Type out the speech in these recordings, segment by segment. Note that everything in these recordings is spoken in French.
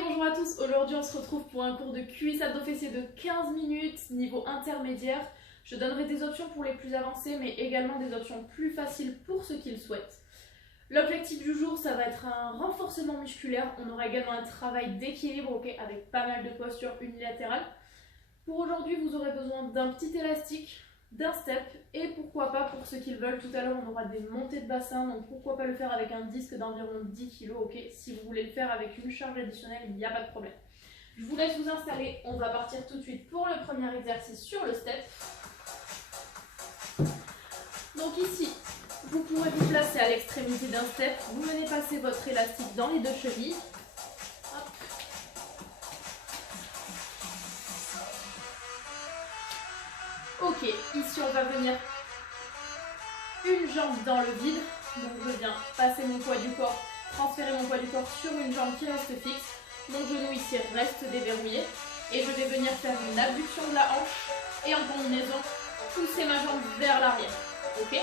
Bonjour à tous, aujourd'hui on se retrouve pour un cours de cuisse abdos fessiers de 15 minutes, niveau intermédiaire. Je donnerai des options pour les plus avancés, mais également des options plus faciles pour ceux qui le souhaitent. L'objectif du jour, ça va être un renforcement musculaire. On aura également un travail d'équilibre, avec pas mal de postures unilatérales. Pour aujourd'hui, vous aurez besoin d'un petit élastique, d'un step, et pourquoi pas, pour ceux qui le veulent, tout à l'heure on aura des montées de bassin, donc pourquoi pas le faire avec un disque d'environ 10 kg, si vous voulez le faire avec une charge additionnelle, il n'y a pas de problème. Je vous laisse vous installer, on va partir tout de suite pour le premier exercice sur le step. Donc ici, vous pourrez vous placer à l'extrémité d'un step, vous venez passer votre élastique dans les deux chevilles. Hop. Ok, ici on va venir une jambe dans le vide, donc je viens passer mon poids du corps, transférer mon poids du corps sur une jambe qui reste fixe, mon genou ici reste déverrouillé, et je vais venir faire une abduction de la hanche, et en combinaison, pousser ma jambe vers l'arrière, ok?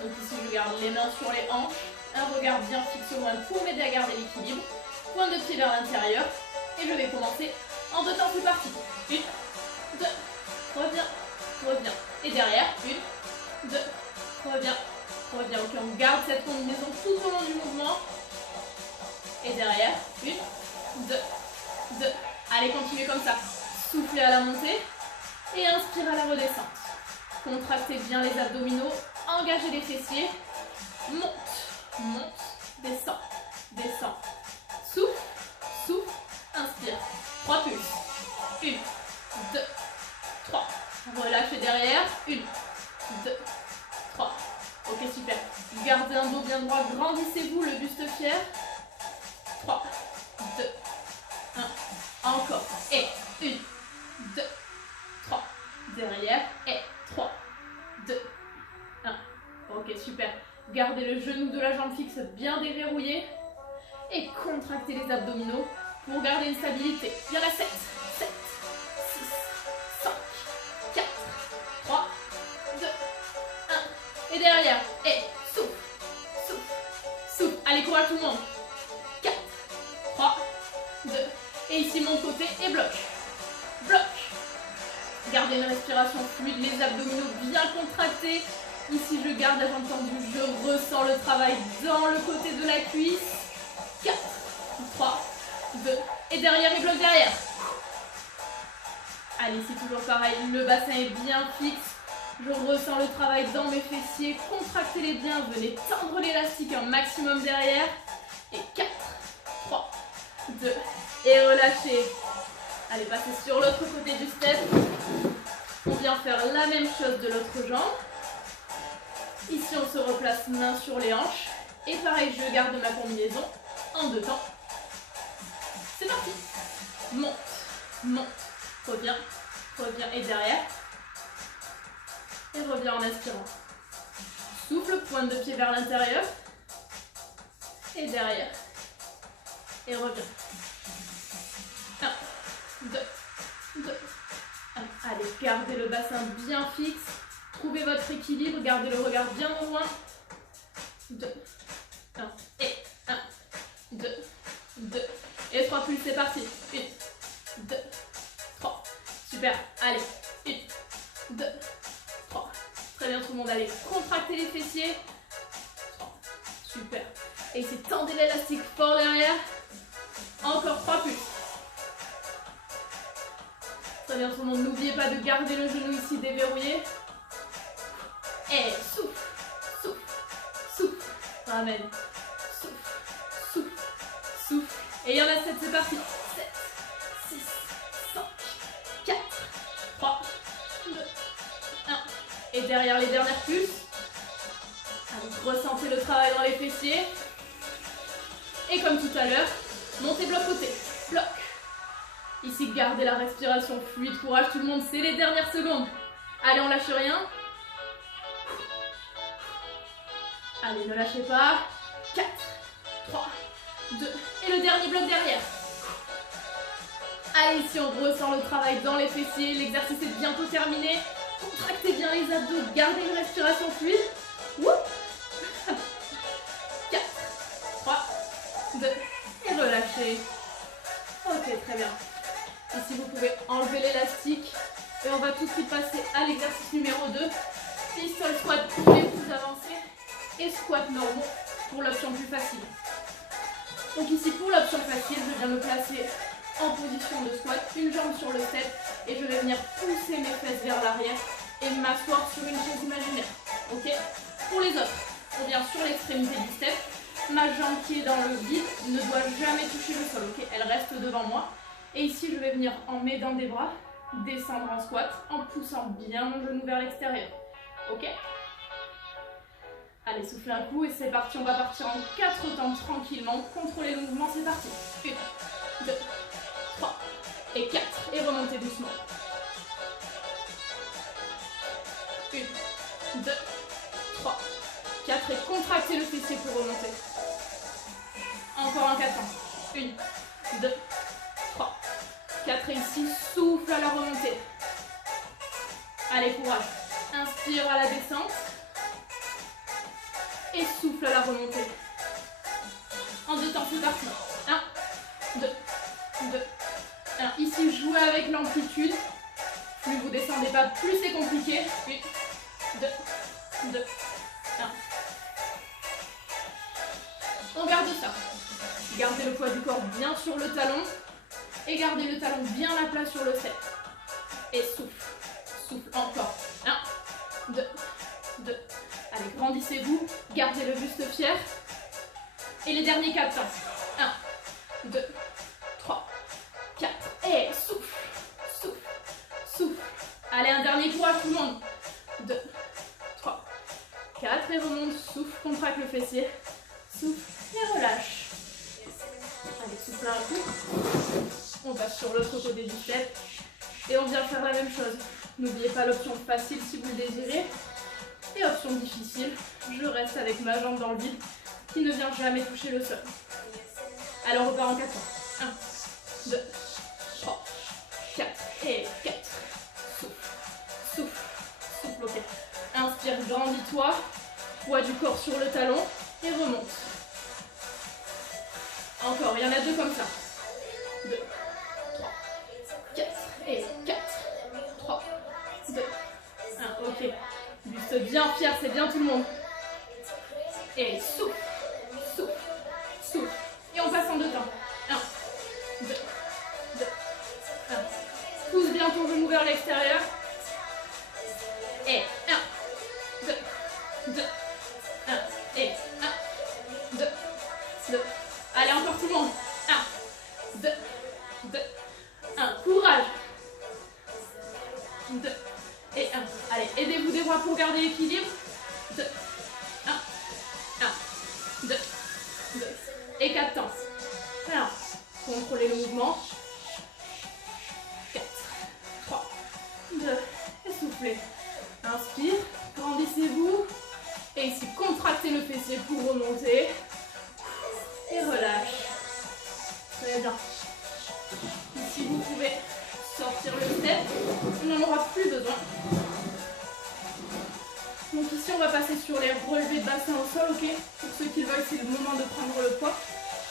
Donc ici je garde les mains sur les hanches, un regard bien fixe au loin pour m'aider à garder l'équilibre, point de pied vers l'intérieur, et je vais commencer en 2 temps, c'est parti, 1, 2, reviens. Reviens. Et derrière, 1, 2, reviens. Reviens. Ok, on garde cette combinaison tout au long du mouvement. Et derrière, 1, 2, 2. Allez, continuez comme ça. Soufflez à la montée et inspire à la redescente. Contractez bien les abdominaux, engagez les fessiers. Monte, monte, descend, descend. Souffle, souffle, inspire. 3 pulses. 1, 2, 3. Relâchez derrière. 1, 2, 3. Ok, super. Gardez un dos bien droit. Grandissez-vous, le buste fier. 3, 2, 1. Encore. Et 1, 2, 3. Derrière. Et 3, 2, 1. Ok, super. Gardez le genou de la jambe fixe bien déverrouillé. Et contractez les abdominaux pour garder une stabilité. Il y en a 7, 7. 3, 2, 1. Et derrière. Et souffle, souffle, souffle. Allez, courage tout le monde. 4, 3, 2. Et ici, mon côté et bloc. Bloc. Gardez une respiration fluide, les abdominaux bien contractés. Ici, je garde la jambe tendue. Je ressens le travail dans le côté de la cuisse. 4, 3, 2. Et derrière, et bloc derrière. Allez, c'est toujours pareil, le bassin est bien fixe, je ressens le travail dans mes fessiers, contractez-les bien, venez tendre l'élastique un maximum derrière, et 4, 3, 2, et relâchez. Allez, passez sur l'autre côté du step, on vient faire la même chose de l'autre jambe, ici on se replace main sur les hanches, et pareil, je garde ma combinaison en 2 temps. C'est parti, monte, monte. Reviens, reviens et derrière. Et reviens en inspirant. Souffle, pointe de pied vers l'intérieur. Et derrière. Et reviens. 1, 2, 2, 1. Allez, gardez le bassin bien fixe. Trouvez votre équilibre, gardez le regard bien au loin. 2, 1 et 1, 2, 2. Et 3 plus, c'est parti. 1, 2, 3. Super. Allez. 1, 2, 3. Très bien tout le monde. Allez, contractez les fessiers. 3. Super. Et ici, tendez l'élastique fort derrière. Encore 3 plus. Très bien tout le monde. N'oubliez pas de garder le genou ici déverrouillé. Et souffle, souffle, souffle. Ramène. Souffle, souffle, souffle. Et il y en a 7, c'est parti. 7, 6, 5, 4, 3, 2, 1. Et derrière les dernières pulses. Allez, ressentez le travail dans les fessiers. Et comme tout à l'heure, montez bloc côté. Bloc. Ici, gardez la respiration fluide. Courage tout le monde, c'est les dernières secondes. Allez, on lâche rien. Allez, ne lâchez pas. 4, 3, 2. Et le dernier bloc derrière. Allez, ici on ressent le travail dans les fessiers, l'exercice est bientôt terminé. Contractez bien les abdos, gardez une respiration fluide. Wouh. 4, 3, 2, et relâchez. très bien. Ici, vous pouvez enlever l'élastique. Et on va tout de suite passer à l'exercice numéro 2. Pistol squat pour les plus avancés et squat normaux pour l'option plus facile. Donc ici, pour l'option facile, je viens me placer en position de squat, une jambe sur le step et je vais venir pousser mes fesses vers l'arrière et m'asseoir sur une chaise imaginaire. Ok? Pour les autres, on vient sur l'extrémité du step. Ma jambe qui est dans le vide ne doit jamais toucher le sol. Ok? Elle reste devant moi. Et ici, je vais venir en m'aidant des bras, descendre en squat en poussant bien mon genou vers l'extérieur. Ok? Allez, soufflez un coup et c'est parti. On va partir en 4 temps tranquillement. Contrôlez le mouvement, c'est parti. 1, 2, 3 et 4. Et remontez doucement. 1, 2, 3, 4. Et contractez le fessier pour remonter. Encore en 4 temps. 1, 2, 3, 4. Et ici, souffle à la remontée. Allez, courage. Inspire à la descente. Et souffle à la remontée. En 2 temps, c'est parti. 1, 2, 2, 1. Ici, jouez avec l'amplitude. Plus vous descendez pas, plus c'est compliqué. 1, 2, 2, 1. On garde ça. Gardez le poids du corps bien sur le talon. Et gardez le talon bien à plat sur le step. Et souffle. Souffle encore. 1, 2, 2. Allez, grandissez-vous. Gardez le buste fier. Et les derniers 4 temps. 1, 2, 3, 4. Et souffle. Souffle. Souffle. Allez, un dernier courage tout le monde. 2, 3, 4. Et remonte. Souffle. Contracte le fessier. Souffle. Et relâche. Allez, souffle un coup. On passe sur l'autre côté du step. Et on vient faire la même chose. N'oubliez pas l'option facile si vous le désirez. Et option difficile, je reste avec ma jambe dans le vide qui ne vient jamais toucher le sol. Alors on repart en 4 temps. 1, 2, 3, 4 et 4. Souffle, souffle, souffle, ok. Inspire, grandis-toi. Poids du corps sur le talon et remonte. Encore, il y en a 2 comme ça. 2, 3, 4 et 4. 3, 2, 1, ok. Buste bien fier, c'est bien tout le monde. Et souffle, souffle, souffle. Et on passe en 2 temps. 1, 2, 2, 1. Pousse bien ton genou vers l'extérieur. Et 1, 2, 2, 1. Et 1, 2, 2. Allez, encore tout le monde. 1, 2, 2, 1. Courage. 2 et 1. Allez, aidez-vous des bras pour garder l'équilibre. 2, 1, 1, 2, 2. Et 4 temps. Alors, contrôlez le mouvement. 4, 3, 2. Et soufflez. Inspire, grandissez-vous. Et ici, contractez le fessier pour remonter. Et relâche. Très bien. Ici, vous pouvez sortir le step. On n'en aura plus besoin. Donc ici, on va passer sur les relevés de bassin au sol, ok? Pour ceux qui le veulent, c'est le moment de prendre le poids.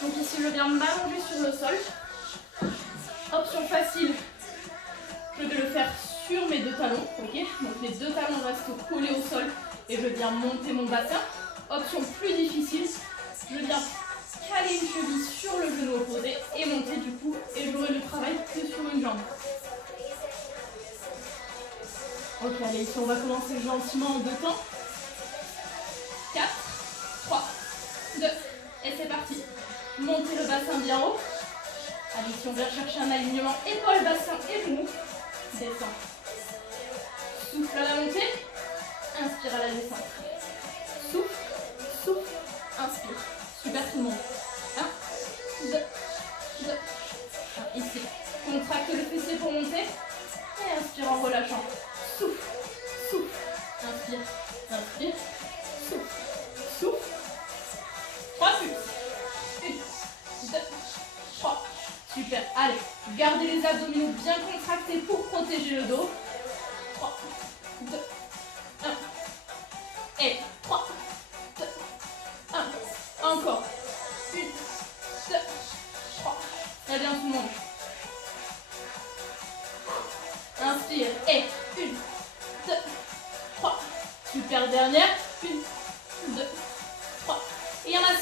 Donc ici, je viens m'allonger sur le sol. Option facile, je vais le faire sur mes 2 talons, ok? Donc les 2 talons restent collés au sol et je viens monter mon bassin. Option plus difficile, je viens caler une cheville sur le genou opposé et monter du coup, et j'aurai le travail que sur une jambe. Ok, allez, ici on va commencer gentiment en 2 temps. 4, 3, 2, et c'est parti. Montez le bassin bien haut. Allez, ici on vient chercher un alignement épaule, bassin et genoux. Descend. Souffle à la montée. Inspire à la descente. Souffle, souffle, inspire. Super tout le monde. 1, 2, 2, 1. Ici, contracte le fessier pour monter. Et inspire en relâchant. Souffle, souffle, inspire, inspire, souffle, souffle. 3 plus. 1, 2, 3. Super. Allez, gardez les abdominaux bien contractés pour protéger le dos. 3, 2, 1. Et 3, 2, 1. Encore. 1, 2, 3. Très bien tout le monde. inspire. Et 1, 2, 3. Super, dernière. 1, 2, 3. Et il y en a 7.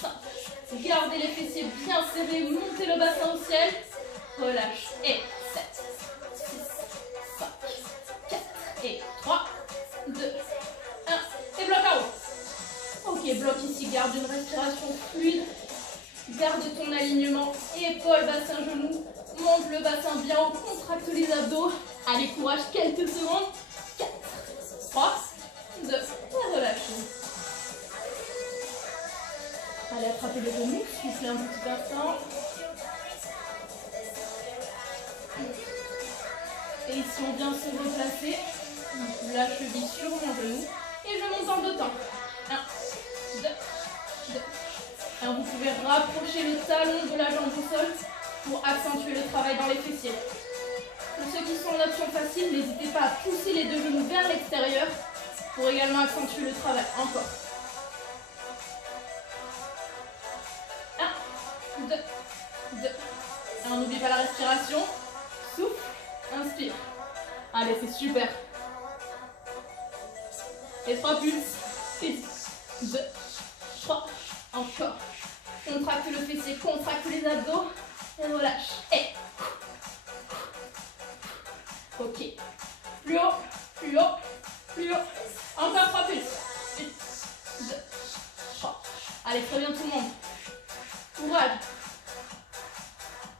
5. Gardez les fessiers bien serrés, montez le bassin au ciel. Relâche. Et 7, 6, 5, 4. Et 3, 2, 1. Et bloc en haut. Ok, bloc ici, garde une respiration fluide. Garde ton alignement, épaules, bassin, genoux. Monte le bassin bien haut, contracte les abdos. Allez, courage, quelques secondes. 4, 3, 2, et relâchez. Allez, attrapez les genoux, soufflez un petit instant. Et ici, on vient se replacer. La cheville sur mon genou. Et je monte en 2 temps. 1, 2, 2. Alors, vous pouvez rapprocher le talon de la jambe au sol pour accentuer le travail dans les fessiers. Pour ceux qui sont en option facile, n'hésitez pas à pousser les 2 genoux vers l'extérieur pour également accentuer le travail. Encore. 1, 2, 2. Et on n'oublie pas la respiration. Souffle, inspire. Allez, c'est super. Et 3 pulses. 1, 2, 3. Encore. Contracte le fessier, contracte les abdos. Et relâche. Et. Ok. Plus haut, plus haut, plus haut. Encore 3 pulses. 1, 2, 3. Allez, très bien tout le monde. Courage.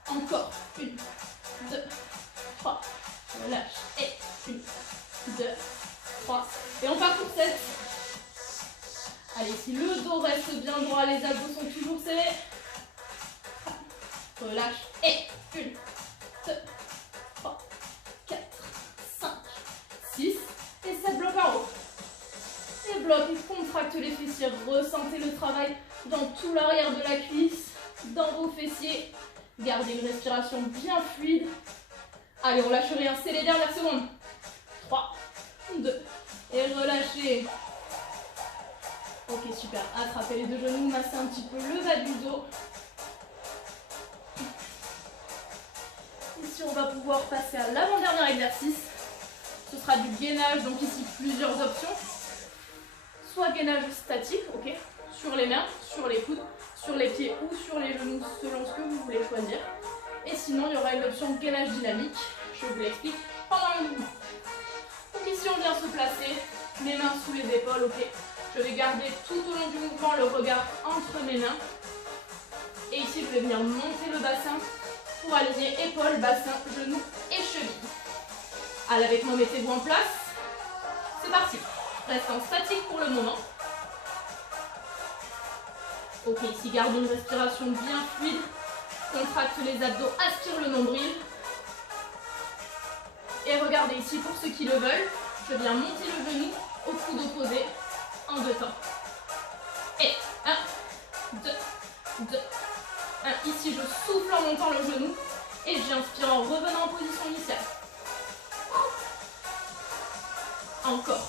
Encore. 1, 2, 3. Relâche. Et 1, 2, 3. Et on part pour 7. Allez, si le dos reste bien droit, les abdos sont toujours serrés. Relâche. Et 1, 2, 3, 4, 5, 6. Et 7 blocs en haut. Les blocs, ils contractent les fessiers. Ressentez le travail dans tout l'arrière de la cuisse, dans vos fessiers. Gardez une respiration bien fluide. Allez, on lâche rien. C'est les dernières secondes. 3, 2. Et relâchez. Ok, super. Attrapez les 2 genoux, massez un petit peu le bas du dos. Ici, on va pouvoir passer à l'avant-dernier exercice. Ce sera du gainage, donc ici, plusieurs options. Soit gainage statique, ok, sur les mains, sur les coudes, sur les pieds ou sur les genoux, selon ce que vous voulez choisir. Et sinon, il y aura une option gainage dynamique. Je vous l'explique pendant le mouvement. Donc ici, on vient se placer, les mains sous les épaules, ok. Je vais garder tout au long du mouvement le regard entre mes mains. Et ici, je vais venir monter le bassin pour aligner épaules, bassin, genoux et chevilles. Allez, avec moi, mettez-vous en place. C'est parti. Reste en statique pour le moment. Ok, ici, garde une respiration bien fluide. Contracte les abdos, aspire le nombril. Et regardez ici, pour ceux qui le veulent, je viens monter le genou au coude opposé. En 2 temps. Et 1, 2, 2, 1. Ici, je souffle en montant le genou. Et j'inspire en revenant en position initiale. Encore.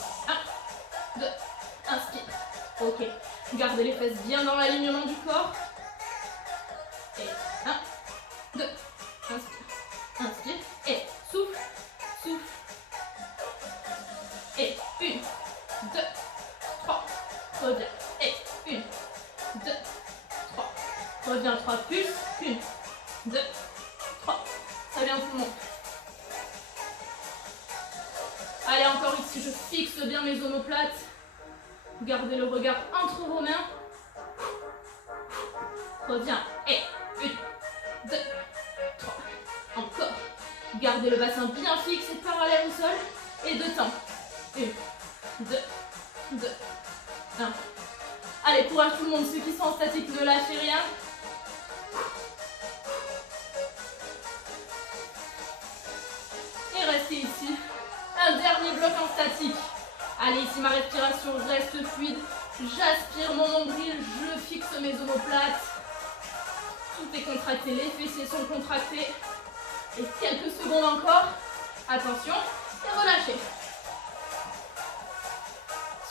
1, 2, inspire. Ok. Gardez les fesses bien dans l'alignement du corps. Et 1, 2, inspire. Inspire. Et souffle, souffle. Et 1, 2, 3, reviens, et 1, 2, 3, reviens, 3 pulses, 1, 2, 3, très bien tout le monde. Allez, encore ici, je fixe bien mes omoplates, gardez le regard entre vos mains, reviens, et 1, 2, 3, encore, gardez le bassin bien fixe et parallèle au sol, et 2 temps, 1, 2, 2, 1. Allez, courage tout le monde, ceux qui sont en statique, ne lâchez rien. Et restez ici. Un dernier bloc en statique. Allez, ici ma respiration reste fluide. J'aspire mon nombril, je fixe mes omoplates. Tout est contracté, les fessiers sont contractés. Et quelques secondes encore. Attention, et relâchez.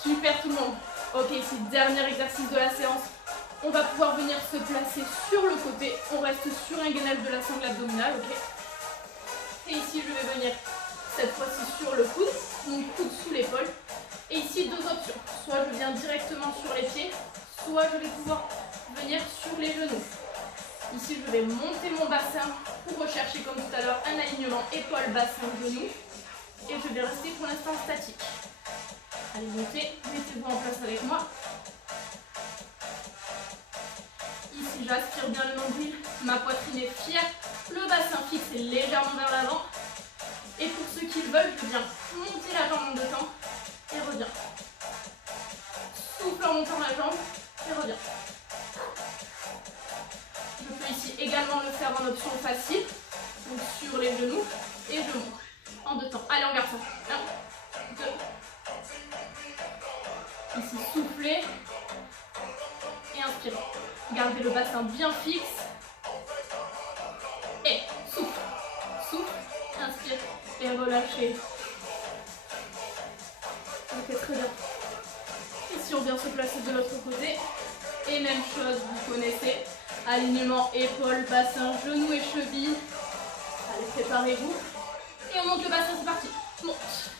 Super tout le monde. Ok, ici, dernier exercice de la séance. On va pouvoir venir se placer sur le côté. On reste sur un gainage de la sangle abdominale, ok. Et ici, je vais venir cette fois-ci sur le coude, donc coude sous l'épaule. Et ici, deux options. Soit je viens directement sur les pieds, soit je vais pouvoir venir sur les genoux. Ici, je vais monter mon bassin pour rechercher, comme tout à l'heure, un alignement épaule, bassin, genou. Et je vais rester pour l'instant statique. Allez, montez, mettez-vous en place avec moi. Ici, j'aspire bien le nombril, ma poitrine est fière, le bassin fixe est légèrement vers l'avant. Et pour ceux qui le veulent, je viens monter la jambe en deux temps et reviens. Souffle en montant la jambe et reviens. Je peux ici également le faire en option facile, donc sur les genoux, et je monte en deux temps. Allez, on garde ça. 1, 2. Ici, soufflez et inspirez. Gardez le bassin bien fixe. Et souffle, souffle, inspire et relâchez. Ok, très bien. Ici, on vient se placer de l'autre côté. Et même chose, vous connaissez. Alignement, épaule, bassin, genoux et chevilles. Allez, préparez-vous. Et on monte le bassin, c'est parti. Monte.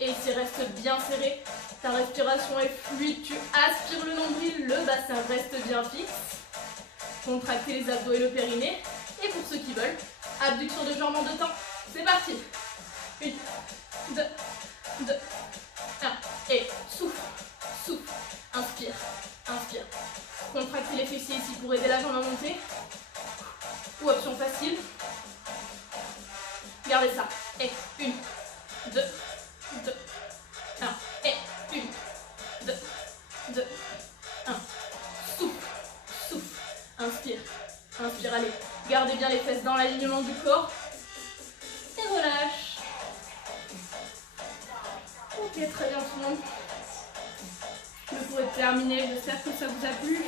Et ici, reste bien serré. Ta respiration est fluide. Tu aspires le nombril. Le bassin reste bien fixe. Contractez les abdos et le périnée. Et pour ceux qui veulent, abduction de jambes en deux temps. C'est parti. 1, 2, 2, 1. Et souffle, souffle. Inspire, inspire. Contractez les fessiers ici pour aider la jambe à monter. Ou option facile. Gardez ça. Et 1, 2, 2, 1. Et 1, 2, 2, 1. Souffle, souffle. Inspire, inspire. Allez, gardez bien les fesses dans l'alignement du corps. Et relâche. Ok, très bien tout le monde. Je pourrais terminer, j'espère que ça vous a plu.